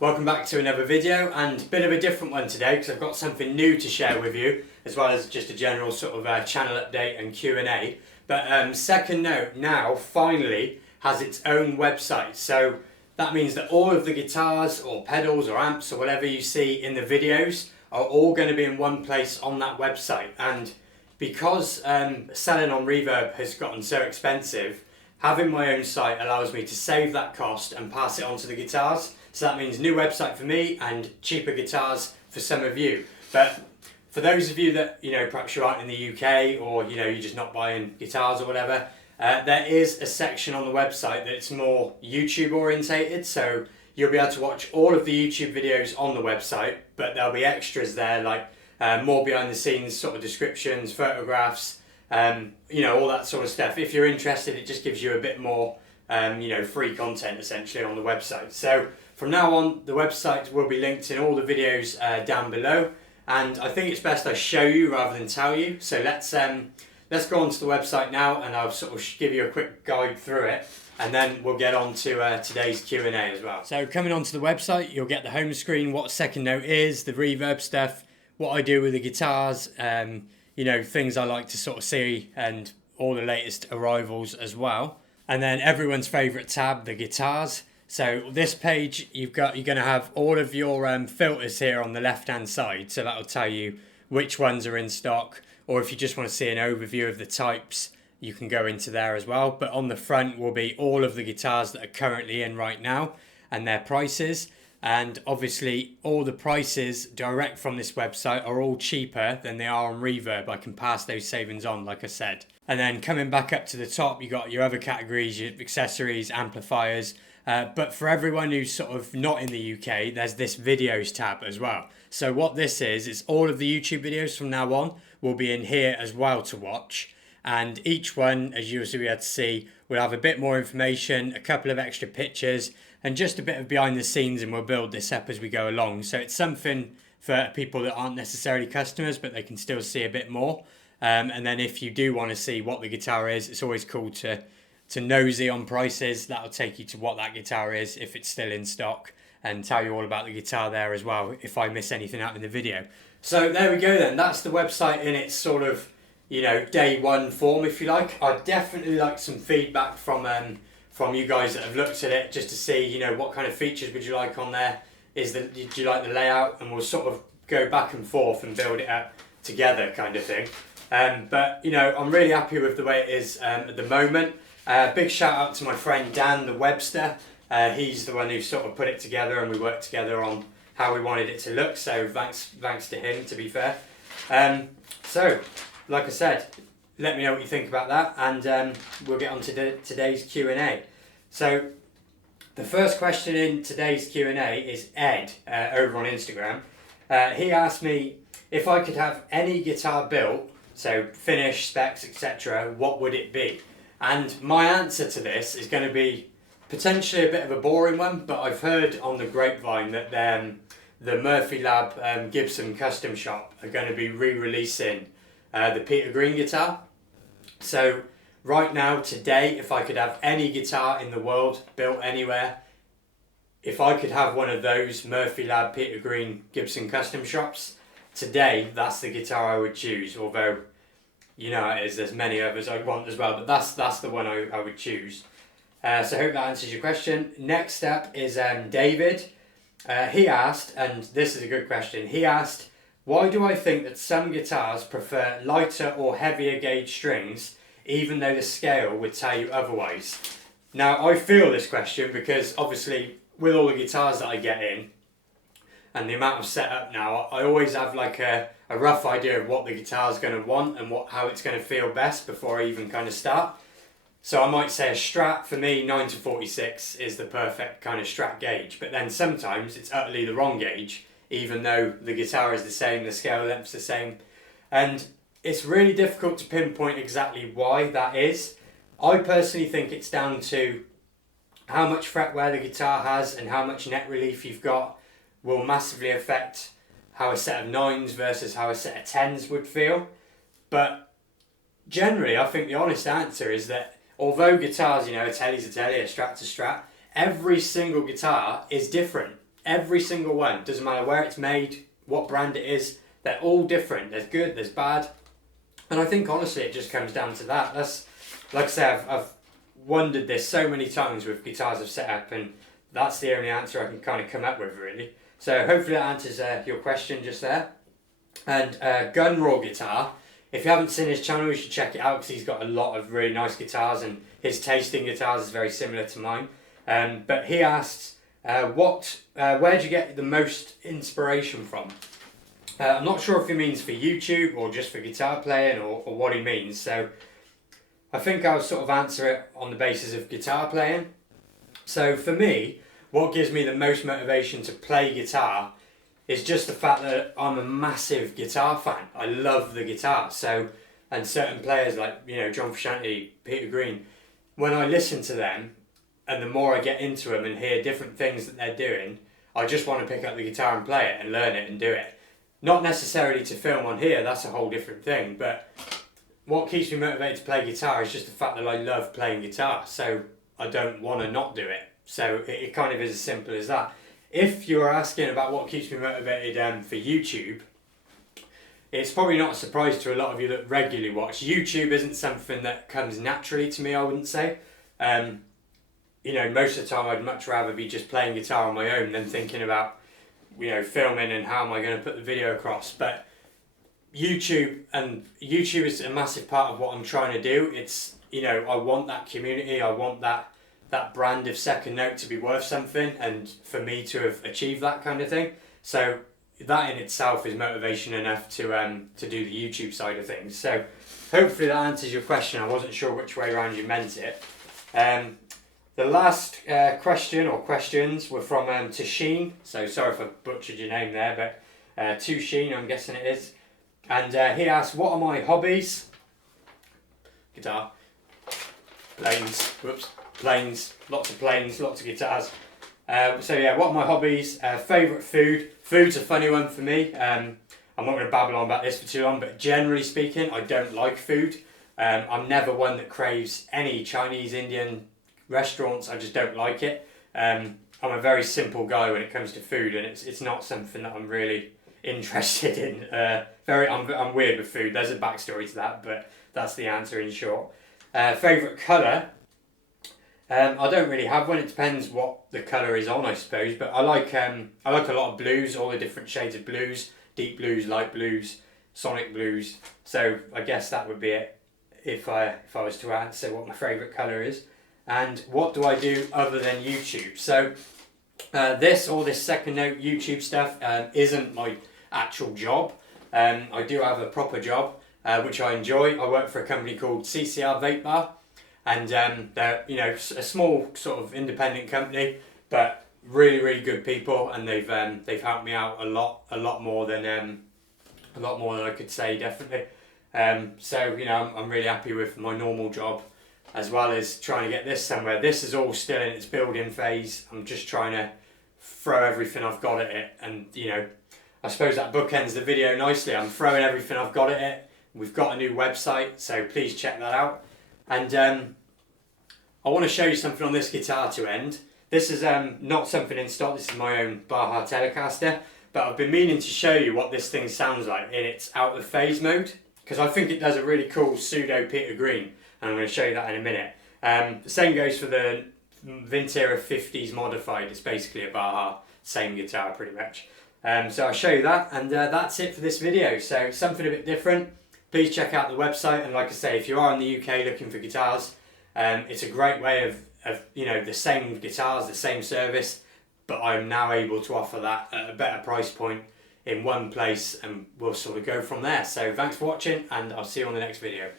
Welcome back to another video, and a bit of a different one today because I've got something new to share with you, as well as just a general sort of channel update and Q&A. But Second Note now finally has its own website, so that means that all of the guitars or pedals or amps or whatever you see in the videos are all going to be in one place on that website. And because selling on Reverb has gotten so expensive, having my own site allows me to save that cost and pass it on to the guitars. So that means new website for me and cheaper guitars for some of you. But for those of you that, perhaps you aren't in the UK or, you're just not buying guitars or whatever, there is a section on the website that's more YouTube orientated. So you'll be able to watch all of the YouTube videos on the website, but there'll be extras there like more behind the scenes sort of descriptions, photographs, all that sort of stuff. If you're interested, it just gives you a bit more, free content essentially on the website. So from now on, the website will be linked in all the videos down below, and I think it's best I show you rather than tell you. So let's go onto the website now, and I'll sort of give you a quick guide through it, and then we'll get on to today's Q&A as well. So coming onto the website, you'll get the home screen, what Second Note is, the Reverb stuff, what I do with the guitars, things I like to sort of see, and all the latest arrivals as well. And then everyone's favourite tab, the guitars. So this page, you're going to have all of your filters here on the left-hand side. So that'll tell you which ones are in stock, or if you just want to see an overview of the types, you can go into there as well. But on the front will be all of the guitars that are currently in right now and their prices. And obviously all the prices direct from this website are all cheaper than they are on Reverb. I can pass those savings on, like I said. And then coming back up to the top, you got your other categories, your accessories, amplifiers. But for everyone who's sort of not in the UK, there's this videos tab as well. So what this is all of the YouTube videos from now on will be in here as well to watch. And each one, as you'll be able to see, will have a bit more information, a couple of extra pictures, and just a bit of behind the scenes, and we'll build this up as we go along. So it's something for people that aren't necessarily customers, but they can still see a bit more. And then if you do want to see what the guitar is, it's always cool to nosy on prices. That'll take you to what that guitar is, if it's still in stock, and tell you all about the guitar there as well, if I miss anything out in the video. So there we go then, that's the website in its sort of, day one form, if you like. I'd definitely like some feedback from you guys that have looked at it, just to see, what kind of features would you like on there? Do you like the layout? And we'll sort of go back and forth and build it up together, kind of thing. But I'm really happy with the way it is at the moment. Big shout out to my friend Dan the Webster. He's the one who sort of put it together, and we worked together on how we wanted it to look. So thanks to him, to be fair. So like I said, let me know what you think about that, and we'll get on to today's Q&A. So the first question in today's Q&A is Ed over on Instagram. He asked me if I could have any guitar built, so finish, specs, etc., what would it be? And my answer to this is going to be potentially a bit of a boring one, but I've heard on the grapevine that the Murphy Lab Gibson Custom Shop are going to be re-releasing the Peter Green guitar. So right now, today, if I could have any guitar in the world built anywhere, if I could have one of those Murphy Lab Peter Green Gibson Custom Shops, today that's the guitar I would choose. Although, there's many others I'd want as well, but that's the one I would choose. So I hope that answers your question. Next up is David. He asked, and this is a good question, he asked, why do I think that some guitars prefer lighter or heavier gauge strings, even though the scale would tell you otherwise? Now, I feel this question because obviously with all the guitars that I get in and the amount of setup now, I always have like a rough idea of what the guitar's going to want and how it's going to feel best before I even kind of start. So I might say a Strat, for me, 9-46 is the perfect kind of Strat gauge, but then sometimes it's utterly the wrong gauge, even though the guitar is the same, the scale length's the same. And it's really difficult to pinpoint exactly why that is. I personally think it's down to how much fretwear the guitar has and how much neck relief you've got will massively affect how a set of 9s versus how a set of 10s would feel. But generally, I think the honest answer is that although guitars, a Telly's a Telly, a Strat's a Strat, every single guitar is different. every single one, doesn't matter where it's made, what brand it is, they're all different. There's good, there's bad. And I think honestly it just comes down to that. That's, like I say, I've wondered this so many times with guitars I've set up, and that's the only answer I can kind of come up with really. So hopefully that answers your question just there. And Gun Raw Guitar, if you haven't seen his channel, you should check it out, because he's got a lot of really nice guitars, and his taste in guitars is very similar to mine. But he asks, where do you get the most inspiration from? I'm not sure if he means for YouTube or just for guitar playing, or what he means. So I think I'll sort of answer it on the basis of guitar playing. So for me, what gives me the most motivation to play guitar is just the fact that I'm a massive guitar fan. I love the guitar. So, and certain players like, you know, John Frusciante, Peter Green, when I listen to them, and the more I get into them and hear different things that they're doing, I just want to pick up the guitar and play it and learn it and do it. Not necessarily to film on here, that's a whole different thing, but what keeps me motivated to play guitar is just the fact that I love playing guitar, so I don't want to not do it. So it kind of is as simple as that. If you are asking about what keeps me motivated for YouTube, it's probably not a surprise to a lot of you that regularly watch. YouTube isn't something that comes naturally to me, I wouldn't say. You know, most of the time I'd much rather be just playing guitar on my own than thinking about, you know, filming and how am I going to put the video across. But YouTube is a massive part of what I'm trying to do. It's, you know, I want that community, I want that brand of Second Note to be worth something, and for me to have achieved that kind of thing. So that in itself is motivation enough to do the YouTube side of things. So hopefully that answers your question. I wasn't sure which way around you meant it. The last question or questions were from Tasheen. So sorry if I butchered your name there, but Tusheen, I'm guessing it is. And he asked, what are my hobbies? Guitar. Planes, lots of planes, lots of guitars. So yeah, what are my hobbies? Favourite food. Food's a funny one for me. I'm not going to babble on about this for too long, but generally speaking, I don't like food. I'm never one that craves any Chinese, Indian restaurants. I just don't like it. I'm a very simple guy when it comes to food, and it's not something that I'm really interested in. I'm weird with food. There's a backstory to that, but that's the answer in short. Favourite colour. I don't really have one. It depends what the colour is on, I suppose. But I like a lot of blues, all the different shades of blues, deep blues, light blues, sonic blues. So I guess that would be it if I was to answer what my favourite colour is. And what do I do other than YouTube? So this Second Note YouTube stuff isn't my actual job. I do have a proper job, which I enjoy. I work for a company called CCR Vape Bar. And they're, you know, a small sort of independent company, but really, really good people, and they've helped me out a lot more than I could say, definitely. So you know, I'm really happy with my normal job, as well as trying to get this somewhere. This is all still in its building phase. I'm just trying to throw everything I've got at it, and you know, I suppose that bookends the video nicely. I'm throwing everything I've got at it. We've got a new website, so please check that out. And I want to show you something on this guitar to end. This is not something in stock, this is my own Baja Telecaster, but I've been meaning to show you what this thing sounds like in its out of phase mode, because I think it does a really cool pseudo Peter Green, and I'm going to show you that in a minute. The same goes for the Vintera 50s modified. It's basically a Baja, same guitar pretty much. So I'll show you that, and that's it for this video. So something a bit different. Please check out the website, and like I say, if you are in the UK looking for guitars, it's a great way of you know, the same guitars, the same service, but I'm now able to offer that at a better price point in one place, and we'll sort of go from there. So thanks for watching, and I'll see you on the next video.